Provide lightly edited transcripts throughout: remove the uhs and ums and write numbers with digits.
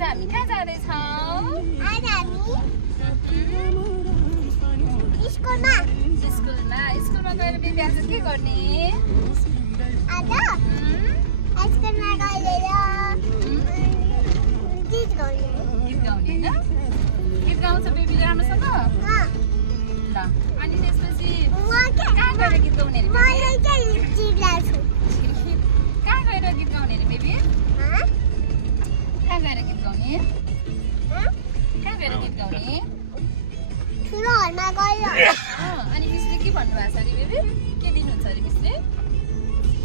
आज हामी कहाँ जाँदैछौँ? आज हामी स्कुलमा गएर बेबी आज के गर्ने? आज स्कुलमा गएर गीत गाउने हैन? गीत गाउँछ बेबी राम्रोसँग? ल अनि त्यसपछि कहाँ गएर गीत गाउने रे? मलाई चाहिँ लिपस्टिक लाग्छ। कहाँ गएर गीत गाउने रे बेबी? कहाँ गएर गीत गाउने? कहाँ गएर गीत गाउने? ठुलो हलमा गएर। अनि मिसले के भन्नुभएको छ रे बेबी? के दिनुहुन्छ रे मिसले?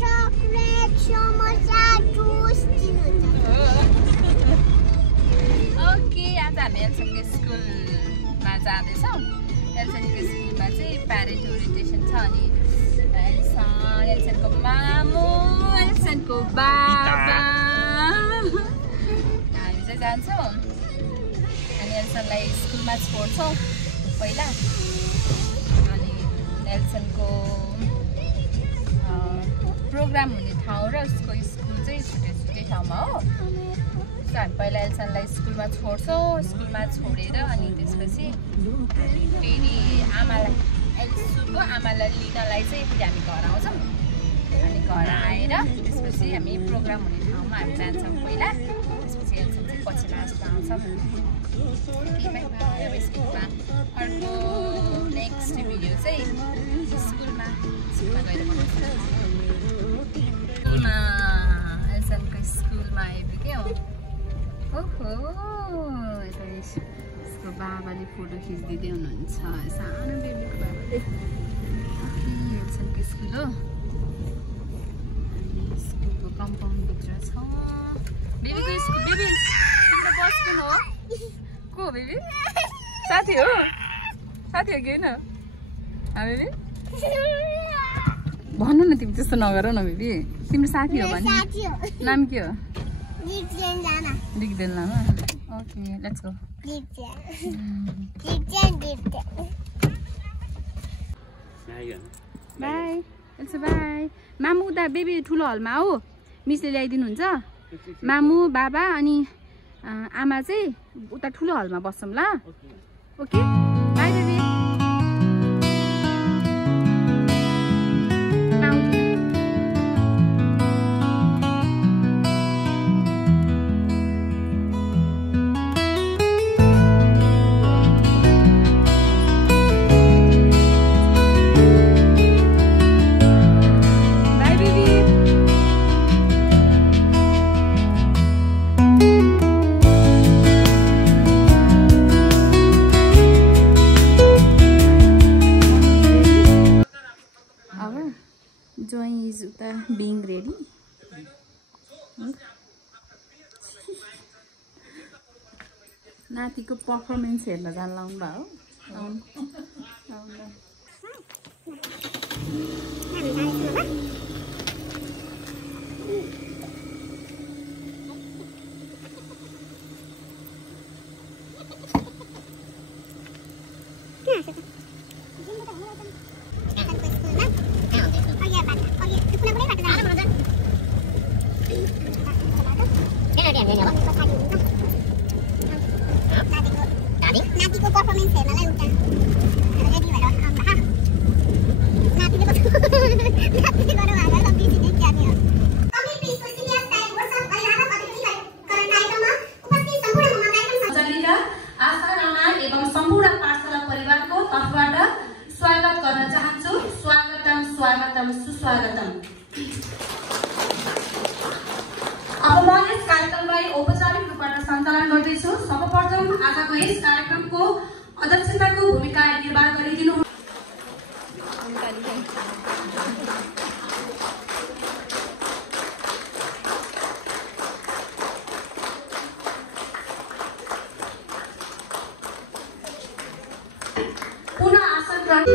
चकलेट, समोसा, जुस दिनुहुन्छ। ओके आज हामी एल्सनको स्कुलमा जाँदैछौँ। एल्सनको स्कुलमा चाहिँ प्यारेन्ट ओरिएन्टेसन छ अनि एल्सनको मामु एल्सनको बाबा हामी चाहिँ जान्छौँ अनि एल्सनलाई स्कुलमा छोड्छौँ पहिला अनि एल्सनको प्रोग्राम हुने ठाउँ र उसको स्कुल चाहिँ छुट्टै ठाउँमा हो। हामी पहिला एल्सनलाई स्कुलमा छोड्छौँ। स्कुलमा छोडेर अनि त्यसपछि हामी फेरि एल्सुको आमालाई लिनलाई चाहिँ फेरि हामी घर आउँछौँ। अनि घर आएर त्यसपछि हामी प्रोग्राम हुने ठाउँमा हामी जान्छौँ पहिला। त्यसपछि एल्सन चाहिँ पछि लास्टमा आउँछौँ। स्कुलमा अर्को नेक्स्ट भिडियो चाहिँ स्कुलमा गएर बनाउँछौँ। स्कुलमा एल्सनको स्कुलमा आइपुग्यो। ओहो यसको बाबाले फोटो खिचिदिँदै हुनुहुन्छ। सानो बेबीको बाबाले एल्सनको स्कुल हो। स्कुलको कम्पाउन्डभित्र छ बेबीको स्कुल। बेबी तिम्रो बस कुन हो? को बेबी? साथी हो कि होइन? बेबी भन्नु न, तिमी त्यस्तो नगर न बेबी। तिम्रो साथी हो भने नाम के हो? Digden Lama. Okay let's go. Bye Elsa bye. मामु उता बेबी ठुलो हलमा हो, मिसले ल्याइदिनुहुन्छ। मामु बाबा अनि आमा चाहिँ उता ठुलो हलमा बस्छौँ ल। Okay by baby. Joy is being ready. नातिको पर्फर्मेन्स हेर्न जान लाउनु भयो। नातिको पर्फर्मेन्स हेर्नलाई उता रेडी भएर एवं सम्पूर्ण पाठशाला परिवारको तर्फबाट स्वागत गर्न चाहन्छु। स्वागतम स्वागतम सुस्वागतम। अब म यस कार्यक्रमलाई औपचारिक रूपबाट सञ्चालन गर्दैछु। सर्वप्रथम आजको यस कार्यक्रमको अध्यक्षताको भूमिका निर्वाह गरिदिनु। पुनः आसन ग्रहण।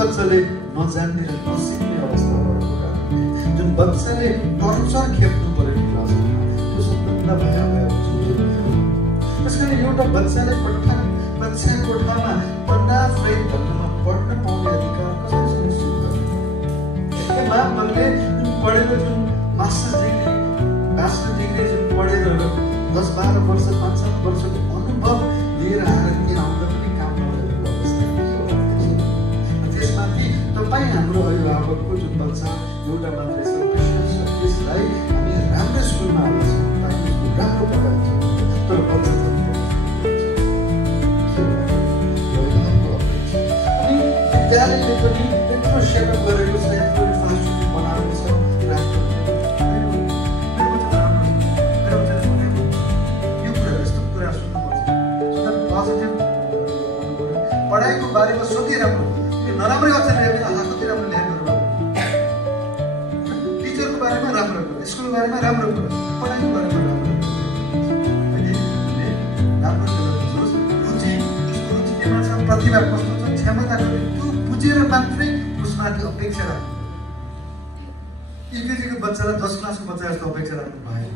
बच्चाले नजान्ने र नसिक्ने अवस्था भएको कारणले जुन बच्चाले टर्चर खेप्नु पर्यो क्लासमा त्यो सबभन्दा भयावह हुन्छ। त्यस कारण एउटा बच्चाले कक्षा कोठामा तनावरहित ढङ्गमा पढ्न पाउने अधिकार कसरी सुनिश्चित गर्ने? मैले पढेर जुन मास्टर्स डिग्री जुन पढेर 10-12 वर्ष 5-7 वर्षको अनुभव लिएर आएर के आउँदा पनि काम नगरेको अवस्था के हो? त्यसमाथि तपाईँ हाम्रो अभिभावकको जुन बच्चा एउटा मात्रै छ त्यसलाई हामी राम्रो स्कुलमा हाल्छौँ ताकि स्कुल राम्रो पढाउँछ तर बच्चा अनि विद्यालयले पनि यत्रो सेवा गरेको छ, यत्रो इन्फ्रास्ट्रक्चर बनाएको छ, राम्रो यो कुरा यस्तो कुरा सुन्नुपर्छ। पोजिटिभ पढाइको बारेमा सोधिराख्नु, नराम्रै अक्षर लेखेर कति राम्रो लेखेको टिचरको बारेमा राम्रो कुरा, स्कुलको बारेमा राम्रो कुरा, पढाइको बारेमा राम्रो प्रतिभा कस्तो छ, क्षमता त्यो बुझेर मात्रै उसमाथि अपेक्षा राख्नु। युकेजीको बच्चालाई 10 क्लासको बच्चा जस्तो अपेक्षा राख्नु भएन,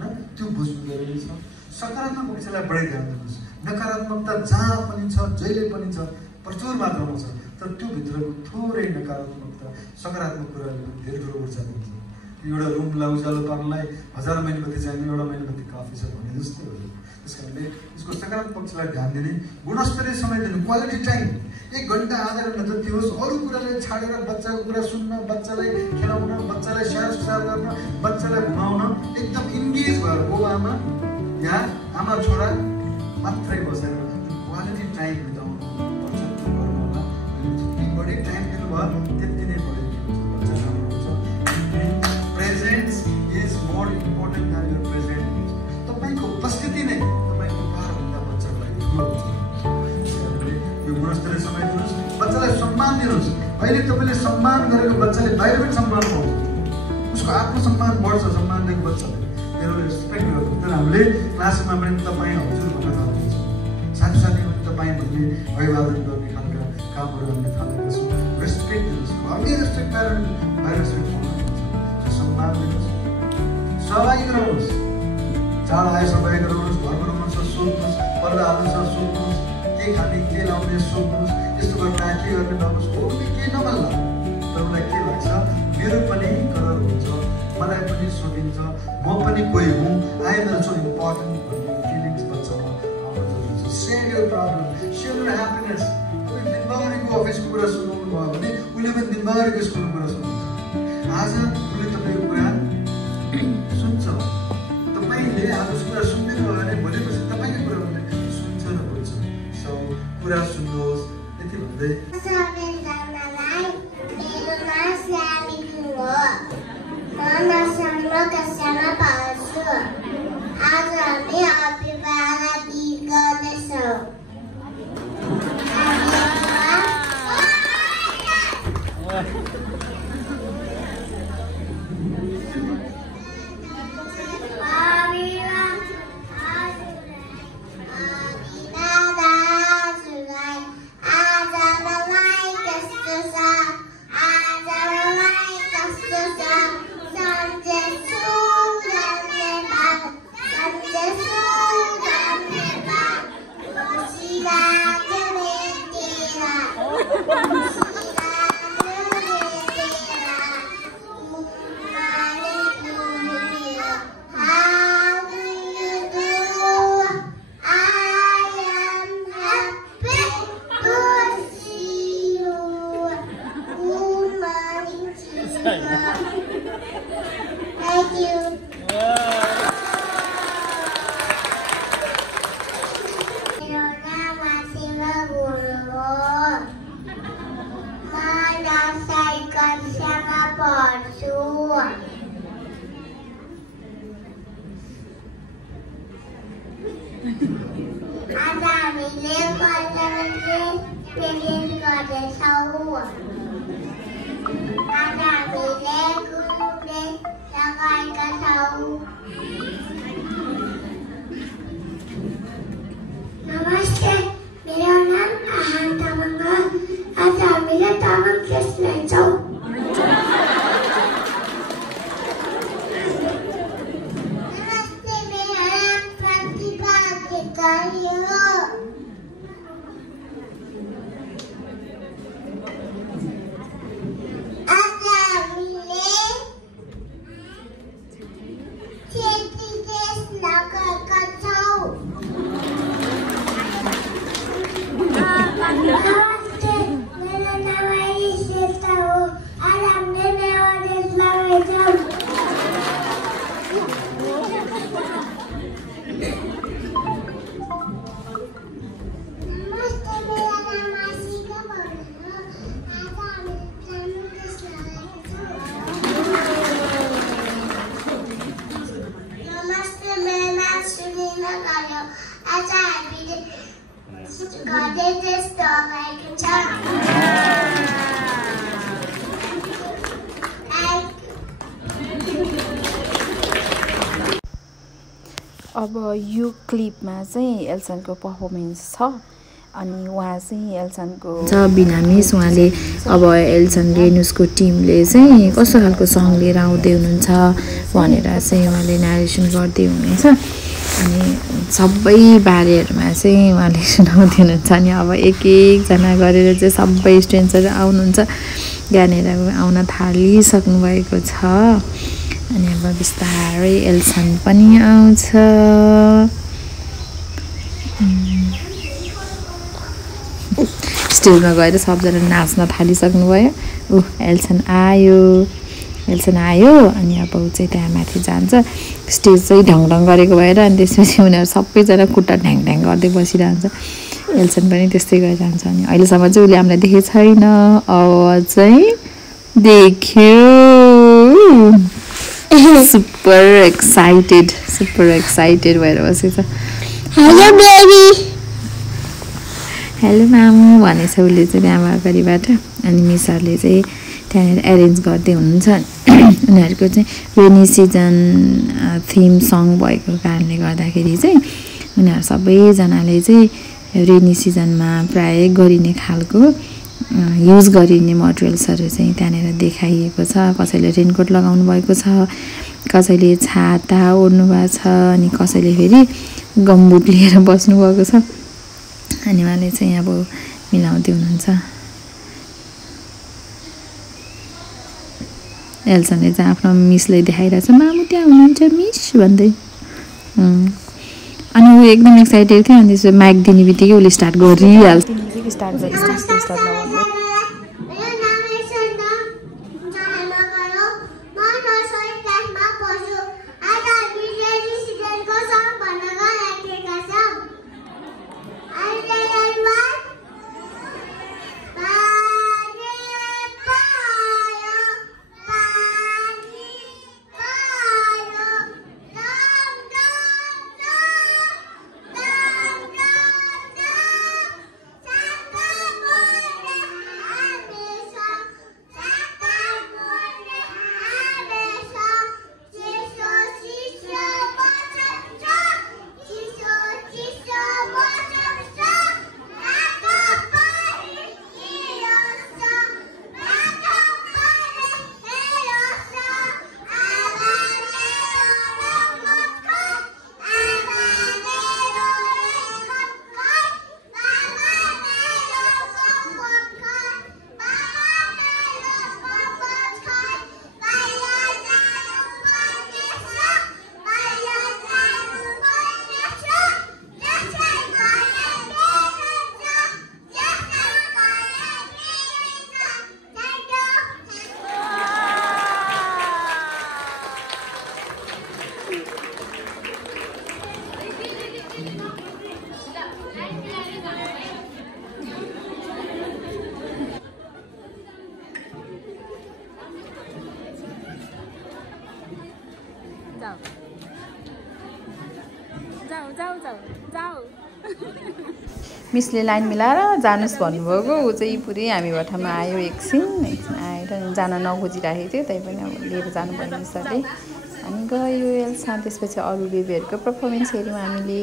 होइन? त्यो बुझ्नु जरुरी छ। सकारात्मक विषयलाई बढी ध्यान दिनुहोस्। नकारात्मकता जहाँ पनि छ, जहिले पनि छ, प्रचुर मात्रामा छ, तर त्यो भित्रको थोरै नकारात्मकता सकारात्मक कुराले पनि धेरै ठुलो ऊर्जा दिन्छ। एउटा रुमलाई उज्यालो पार्नलाई 1000 मेहनती चाहिने, एउटा मेहनती काफी छ भने जस्तै हो। त्यस कारणले यसको सकारात्मक पक्षलाई ध्यान दिने, गुणस्तरीय समय दिनु, क्वालिटी टाइम 1 घन्टा आधा घन्टा जति होस् अरू कुराले छाडेर बच्चाको कुरा सुन्न, बच्चालाई खेलाउन, बच्चालाई स्याहार सुसार गर्न, बच्चालाई घुमाउन एकदम इन्गेज भएर बाउ आमा या आमा छोरा मात्रै बसेर क्वालिटी टाइम बिताउनु बच्चा गर्नुहोला। जति बढी टाइम दिनुभयो त्यति नै बढी बच्चा राम्रो हुन्छ। Presence is more important then your present. तपाईँको उपस्थिति नै तपाईँको उपहारभन्दा बच्चाको लागि ठुलो हुन्छ। यो गुणस्तरीय समय दिनुहोस्, बच्चालाई सम्मान दिनुहोस्। अहिले तपाईँले सम्मान गरेको बच्चाले बाहिर पनि सम्मान पाउँछ, उसको आत्मसम्मान बढ्छ। सम्मान दिएको बच्चाले मेरो रेस्पेक्ट गर्नु, तर हामीले क्लासमा पनि तपाईँ हजुर भन्न थाल्छौँ, साथीसाथीहरू पनि तपाईँ भन्ने अभिवादन गर्ने खालका कामहरू हामीले थालेका छौँ। रेस्पेक्ट दिनुहोस्, घरमै रेस्पेक्ट पाएर बाहिर रेस्पेक्ट पाउनुहुन्छ। सम्मान दिनुहोस्, सहभागी गराउनुहोस्। चाड आयो सहभागी गराउनुहोस्, घरमा रमाउनु छ सोध्नुहोस्, पर्दा हाल्नु छ सोध्नुहोस्, के खाने के लाउने सोध्नुहोस्, यस्तो गर्दा के गर्ने भन्नुहोस्। अरूले केही नभन्ला, तपाईँलाई के लाग्छ मेरो पनि कदर हुन्छ, मलाई पनि सोधिन्छ, म पनि कोही हुँ, आई एम अल्सो इम्पोर्टेन्ट भन्ने फिलिङ्स बच्चामा आउन जरुरी छ। Share your problem, share your happiness. तपाईँ दिनभरिको अफिसको कुरा सुनाउनु भयो भने उसले पनि दिनभरिको स्कुलको कुरा सुन्नुहुन्छ। आज उसले तपाईँको कुरा सुन्छ, तपाईँले आज उसको कुरा सुन्दिनु भयो भने भोलिपछि तपाईँको कुरा पनि सुन्छ र बुझ्छ। सो कुरा सुन्नुहोस् यति भन्दै आज हामी अभिवादन गीत गर्नेछौँ। Thank you. मेरो नाम आसिमा गुरु हो। म 10वीं कक्षामा पढ्छु। आज हामीले कल्चरल प्रेजेन्ट गर्दैछौँ। आज हामीले गुरुले लगाएका छौँ। नमस्ते, मेरो नाम आहान तामाङ हो। आज मेरा नाम आयुष श्रेष्ठ हो। आज हमने नया देश लगाया। नमस्ते, मेरा नाम आशिका बोल रहा हूँ। आज हमने नया देश लगाया। नमस्ते, मेरा नाम सुनीला गायो। आज हामीले घरले देश लगाएको छ। अब यो क्लिपमा चाहिँ एल्सनको पर्फर्मेन्स छ अनि उहाँ चाहिँ एल्सनको छ बिनामिस उहाँले अब एल्सन रेनुसको टिमले चाहिँ कस्तो खालको सङ लिएर आउँदै हुनुहुन्छ भनेर चाहिँ उहाँले नारेसन गर्दै हुनुहुन्छ अनि सबै बारेहरूमा चाहिँ उहाँले सुनाउँदै हुनुहुन्छ अनि अब एक एकजना गरेर चाहिँ सबै स्टुडेन्ट्सहरू आउनुहुन्छ यहाँनिर आउन थालिसक्नु भएको छ अनि अब बिस्तारै एल्सन पनि आउँछ स्टेजमा गएर सबजना नाच्न थालिसक्नुभयो एल्सन आयो अनि अब ऊ चाहिँ त्यहाँ माथि जान्छ स्टेज चाहिँ ढङढङ गरेको भएर अनि त्यसपछि उनीहरू सबैजना खुट्टा ढ्याङ गर्दै बसिरहन्छ एल्सन पनि त्यस्तै गरिरहन्छ अनि अहिलेसम्म चाहिँ उसले हामीलाई देखेको छैन अब चाहिँ देख्यो super excited भएर बसेको छ हेलो बेबी हेलो मामु भनेछ उसले चाहिँ त्यहाँ अगाडिबाट अनि मिसहरूले चाहिँ त्यहाँनिर एरेन्ज गर्दै हुनुहुन्छ उनीहरूको चाहिँ रेनी सिजन थिम सङ भएको कारणले गर्दाखेरि चाहिँ उनीहरू सबैजनाले चाहिँ रेनी सिजनमा प्राय गरिने खालको युज गरिने मटेरियल्सहरू चाहिँ त्यहाँनिर देखाइएको छ कसैले रेनकोट लगाउनु भएको छ कसैले छाता ओढ्नु भएको छ अनि कसैले फेरि गमबुट लिएर बस्नु भएको छ अनि उहाँले चाहिँ अब मिलाउँदै हुनुहुन्छ एल्सनले चाहिँ आफ्नो मिसलाई देखाइरहेछ मामु त्यहाँ हुनुहुन्छ मिस भन्दै अनि ऊ एकदम एक्साइटेड थियो अनि त्यसपछि माइक दिने बित्तिकै उसले स्टार्ट गरिहाल्छ मिसले लाइन मिलाएर जानुस् भन्नुभएको ऊ चाहिँ पुरै हामी भट्टामा आयो एकछिन आएर जान नखोजिराखेको थियो त्यही पनि अब लिएर जानुपर्ने मिसहरूले अनि गयो एल्सा त्यसपछि अरू बेबीहरूको पर्फर्मेन्स हेऱ्यौँ हामीले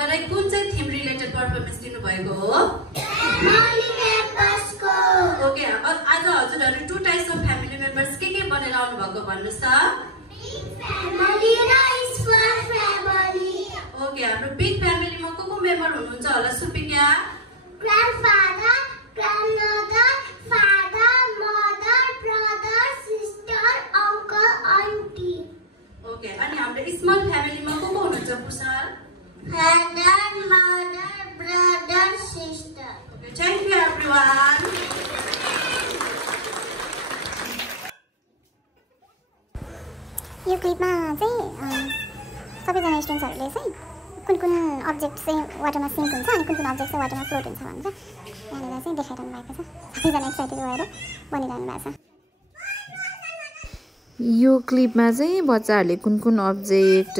तपाईलाई कुन चाहिँ थीम रिलेटेड परफर्मेन्स दिनु भएको हो? ओके, आज हजुरहरु two types of family members के बनेर आउनु भएको भन्नुस् त? ओके, हाम्रो बिग फ्यामिलीमा को मेम्बर हुनुहुन्छ होला सुपिका? Grandfather, grandmother, father, mother, brother, sister, uncle, auntie. Okay, अनि हाम्रो स्मल फ्यामिलीमा को हुनुहुन्छ पुसार? Father, mother, brother, sister. Okay, thank you everyone. यो क्लिपमा चाहिँ सबैजना स्टुडेन्ट्सहरूले चाहिँ कुन अब्जेक्ट चाहिँ वाटरमा सिङ्क हुन्छ अनि कुन अब्जेक्ट चाहिँ वाटरमा फ्लोट हुन्छ भनेर यहाँनिर चाहिँ देखाइरहनु भएको छ। सबैजना एक्साइटेड भएर बनिरहनु भएको छ। यो क्लिपमा चाहिँ बच्चाहरूले कुन अब्जेक्ट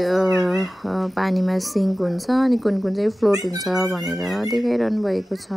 पानीमा सिङ्क हुन्छ अनि कुन चाहिँ फ्लोट हुन्छ भनेर देखाइरहनु भएको छ।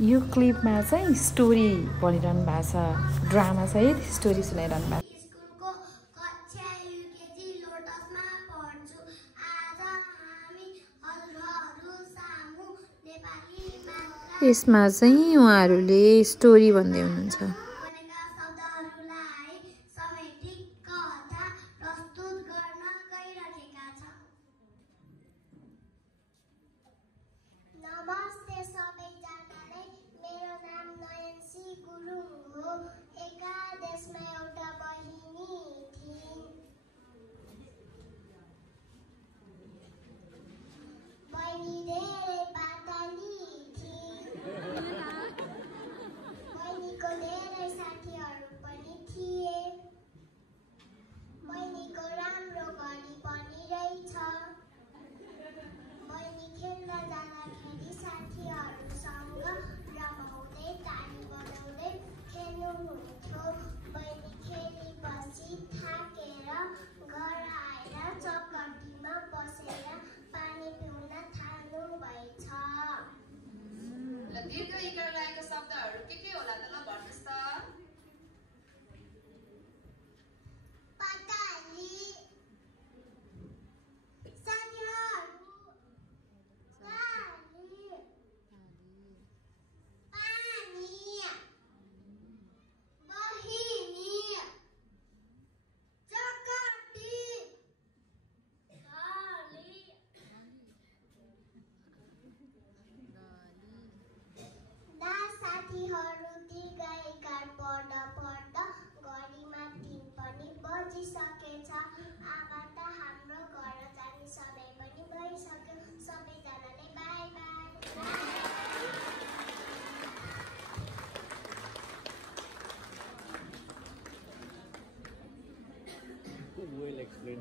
यो क्लिपमा चाहिँ स्टोरी भनिरहनु भएको छ, ड्रामा सहित स्टोरी सुनाइरहनु भएको छ। स्कुलको कक्षा युकेजी लोटसमा पढ्छु। आज हामी हजुरहरू सामु नेपाली मात्र यसमा चाहिँ उहाँहरूले स्टोरी भन्दै हुनुहुन्छ। बनेका शब्दहरूलाई समेटी कथा प्रस्तुत गर्न गइरहेका छौँ। नमस्ते सबैजनालाई, मेरो नाम नयन्सी गुरुङ हो। एकादेशमा एउटा बहिनी थिइन्। बहिनी धेरै पातली थिइन्। बहिनीको धेरै साथीहरू पनि थिए। बहिनीको राम्रो घडी पनि रहेछ। बहिनी खेल्न जाँदाखेरि साथीहरूसँग रमाउँदै ताली बजाउँदै खेल्नुहुन्थ्यो। बहिनी खेलेपछि थाकेर घर आएर चौकटीमा बसेर पानी पिउन थाल्नुभएछ। दीर्घ इकार रहेका शब्दहरू के होला त ल भन्नुस् त? पातली, साथीहरू, पानी, बहिनी, चौकटी, साथीहरू दीर्घ इकार पढ्दा पढ्दा घडीमा 3 पनि बजिसकेछ। अब त हाम्रो घर जाने समय पनि भइसक्यो। सबैजनाले बाई बाई। Will explain.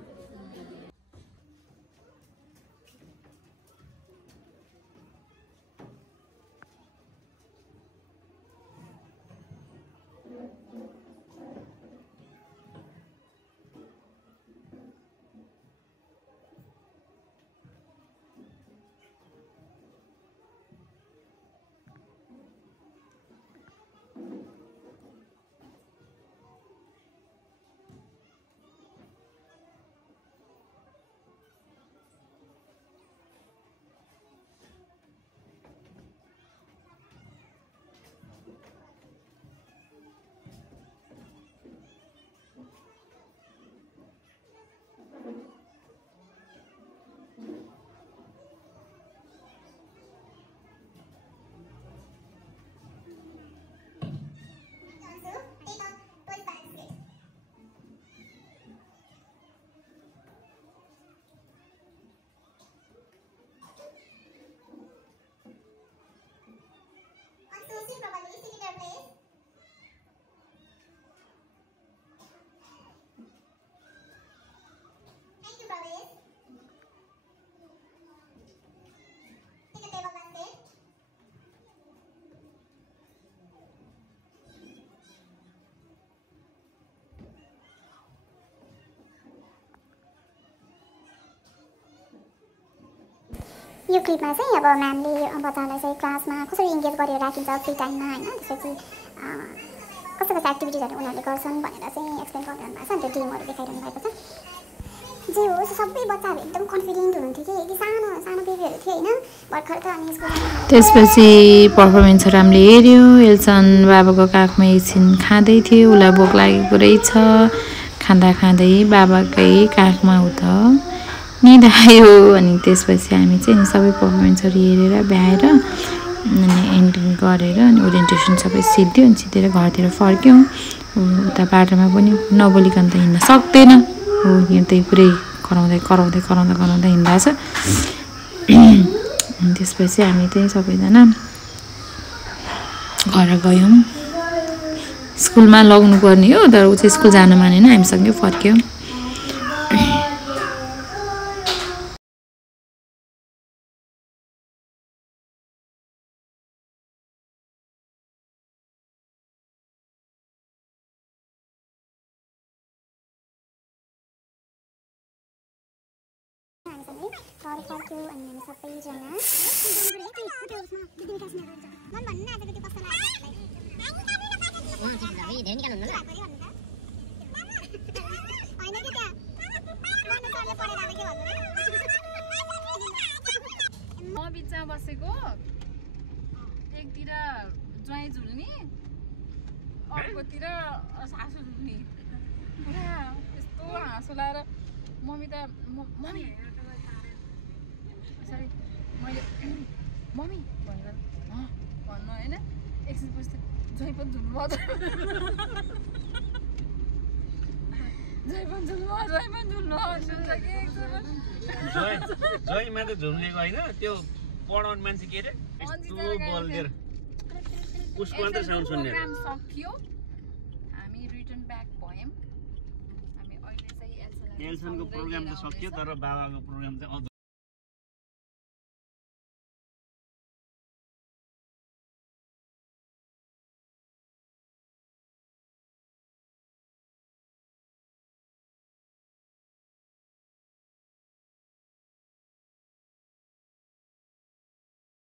यो क्लिपमा चाहिँ अब म्यामले बच्चाहरूलाई चाहिँ क्लासमा कसरी इन्गेज गरेर राखिन्छ फ्री टाइममा होइन त्यसपछि कस्तो कस्तो एक्टिभिटिजहरू उनीहरूले गर्छन् भनेर चाहिँ एक्सप्लेन गरिरहनु भएको छ अनि त्यो टिमहरू देखाइरहनु भएको छ जे होस् सबै बच्चाहरू एकदम कन्फिडेन्ट हुनुहुन्थ्यो कि यति सानो सानो बेबीहरू थियो होइन भर्खर त अनि स्कुलमा त्यसपछि पर्फर्मेन्सहरू हामीले हेऱ्यो एल्सन बाबाको काखमा एकछिन खाँदै थियो उसलाई भोक लागेको रहेछ खाँदा खाँदै बाबाकै काखमा उ त निदायो अनि त्यसपछि हामी चाहिँ सबै पर्फर्मेन्सहरू हेरेर भ्याएर अनि एन्डिङ गरेर अनि ओरिएन्टेसन सबै सिद्धियो अनि सिधेर घरतिर फर्क्यौँ उता बाटोमा पनि नबोलिकन त हिँड्न सक्दैन हो यहाँ त पुरै कराउँदै कराउँदै कराउँदा कराउँदा हिँड्दा छ अनि त्यसपछि हामी चाहिँ सबैजना घर गयौँ स्कुलमा लगाउनु पर्ने हो तर ऊ चाहिँ स्कुल जान मानेन हामीसँगै फर्क्यौँ घर फर्क्यौँ अनि हामी सबैजना म बिचमा बसेको एकतिर ज्वाइँ झुल्ने अर्कोतिर सासु झुल्ने पुरा यस्तो हाँसो लाएर मम्मी त मम्मी सरी मैले मम्मी भनेर भन्नु होइन एकछिन पछि ज्वाइँ पनि झुल्नु भयो ज्वाइँ पनि झुल्नु भयो ज्वाइँ पनि झुल्नु भयो सुन्छ कि ज्वाइँमा त झुम्लेको होइन त्यो पढाउने मान्छे के अरे उसको मात्रै साउन्ड सुन्ने सक्यो हामी रिटर्न ब्याक भयौँ हामी अहिले चाहिँ एल्सनको प्रोग्राम त सक्यो तर बाबाको प्रोग्राम चाहिँ अझ